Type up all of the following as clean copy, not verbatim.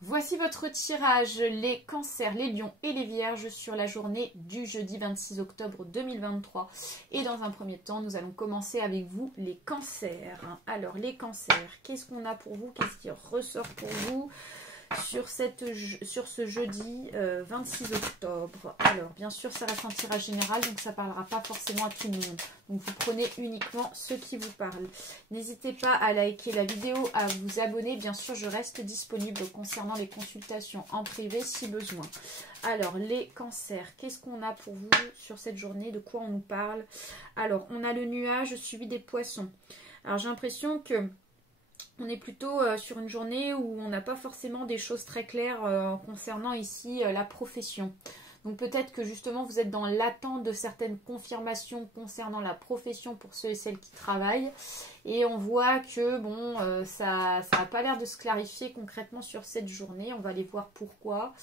Voici votre tirage, les cancers, les lions et les vierges sur la journée du jeudi 26 octobre 2023. Et dans un premier temps, nous allons commencer avec vous, les cancers. Alors, les cancers, qu'est-ce qu'on a pour vous? Qu'est-ce qui ressort pour vous sur ce jeudi 26 octobre? Alors, bien sûr, ça reste un tirage général, donc ça ne parlera pas forcément à tout le monde. Donc, vous prenez uniquement ceux qui vous parlent. N'hésitez pas à liker la vidéo, à vous abonner. Bien sûr, je reste disponible concernant les consultations en privé si besoin. Alors, les cancers, qu'est-ce qu'on a pour vous sur cette journée? De quoi on nous parle? Alors, on a le nuage suivi des poissons. Alors, j'ai l'impression que on est plutôt sur une journée où on n'a pas forcément des choses très claires concernant ici la profession. Donc peut-être que justement vous êtes dans l'attente de certaines confirmations concernant la profession pour ceux et celles qui travaillent. Et on voit que bon, ça n'a pas l'air de se clarifier concrètement sur cette journée. On va aller voir pourquoi.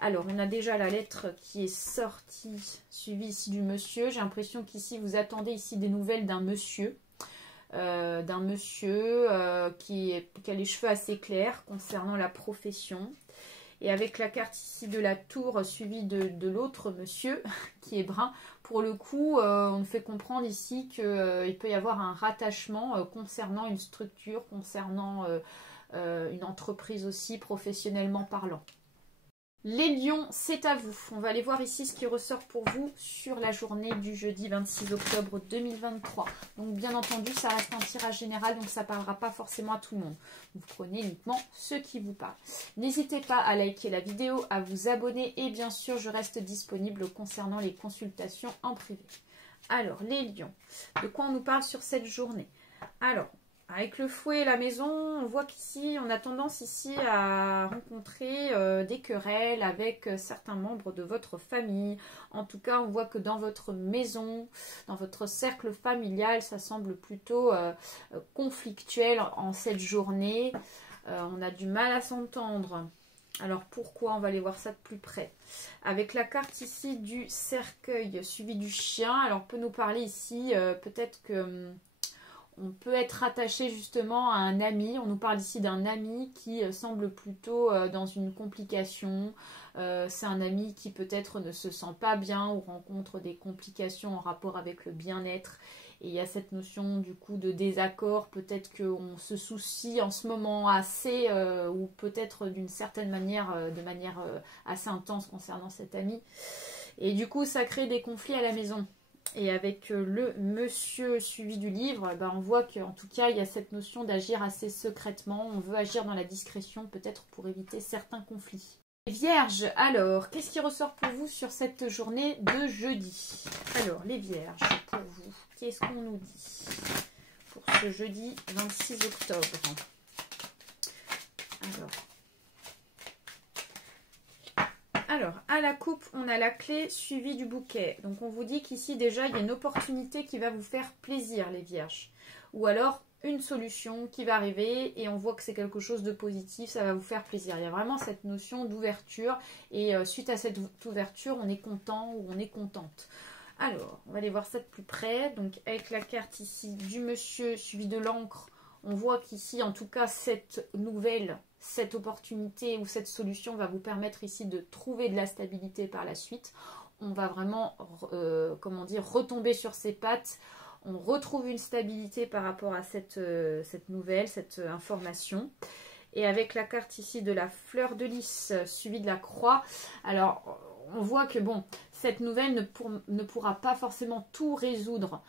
Alors, on a déjà la lettre qui est sortie, suivie ici du monsieur. J'ai l'impression qu'ici vous attendez ici des nouvelles d'un monsieur. Qui a les cheveux assez clairs concernant la profession. Et avec la carte ici de la tour suivie de l'autre monsieur qui est brun, pour le coup, on nous fait comprendre ici qu'il peut y avoir un rattachement concernant une structure, concernant une entreprise aussi, professionnellement parlant. Les lions, c'est à vous. On va aller voir ici ce qui ressort pour vous sur la journée du jeudi 26 octobre 2023. Donc bien entendu, ça reste un tirage général, donc ça ne parlera pas forcément à tout le monde. Vous prenez uniquement ceux qui vous parlent. N'hésitez pas à liker la vidéo, à vous abonner et bien sûr, je reste disponible concernant les consultations en privé. Alors, les lions, de quoi on nous parle sur cette journée? Alors, avec le fouet et la maison, on voit qu'ici, on a tendance ici à rencontrer des querelles avec certains membres de votre famille. En tout cas, on voit que dans votre maison, dans votre cercle familial, ça semble plutôt conflictuel en cette journée. On a du mal à s'entendre. Alors pourquoi? On va aller voir ça de plus près. Avec la carte ici du cercueil suivi du chien. Alors on peut nous parler ici, peut-être que... on peut être attaché justement à un ami. On nous parle ici d'un ami qui semble plutôt dans une complication. C'est un ami qui peut-être ne se sent pas bien ou rencontre des complications en rapport avec le bien-être. Et il y a cette notion du coup de désaccord. Peut-être qu'on se soucie en ce moment assez ou peut-être d'une certaine manière, assez intense concernant cet ami. Et du coup ça crée des conflits à la maison. Et avec le monsieur suivi du livre, on voit qu'en tout cas, il y a cette notion d'agir assez secrètement. On veut agir dans la discrétion, peut-être pour éviter certains conflits. Les vierges, alors, qu'est-ce qui ressort pour vous sur cette journée de jeudi? Alors, les vierges, pour vous, qu'est-ce qu'on nous dit pour ce jeudi 26 octobre? Alors, à la coupe, on a la clé suivie du bouquet. Donc, on vous dit qu'ici, déjà, il y a une opportunité qui va vous faire plaisir, les vierges. Ou alors, une solution qui va arriver et on voit que c'est quelque chose de positif, ça va vous faire plaisir. Il y a vraiment cette notion d'ouverture et suite à cette ouverture, on est content ou on est contente. Alors, on va aller voir ça de plus près. Donc, avec la carte ici du monsieur suivi de l'encre, on voit qu'ici, en tout cas, cette nouvelle... cette opportunité ou cette solution va vous permettre ici de trouver de la stabilité par la suite. On va vraiment, retomber sur ses pattes. On retrouve une stabilité par rapport à cette nouvelle, cette information. Et avec la carte ici de la fleur de lys suivie de la croix, alors on voit que bon, cette nouvelle ne pourra pas forcément tout résoudre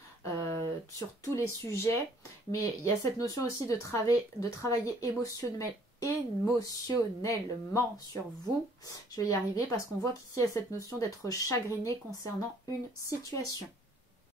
sur tous les sujets, mais il y a cette notion aussi de travailler émotionnellement sur vous. Je vais y arriver parce qu'on voit qu'ici il y a cette notion d'être chagriné concernant une situation.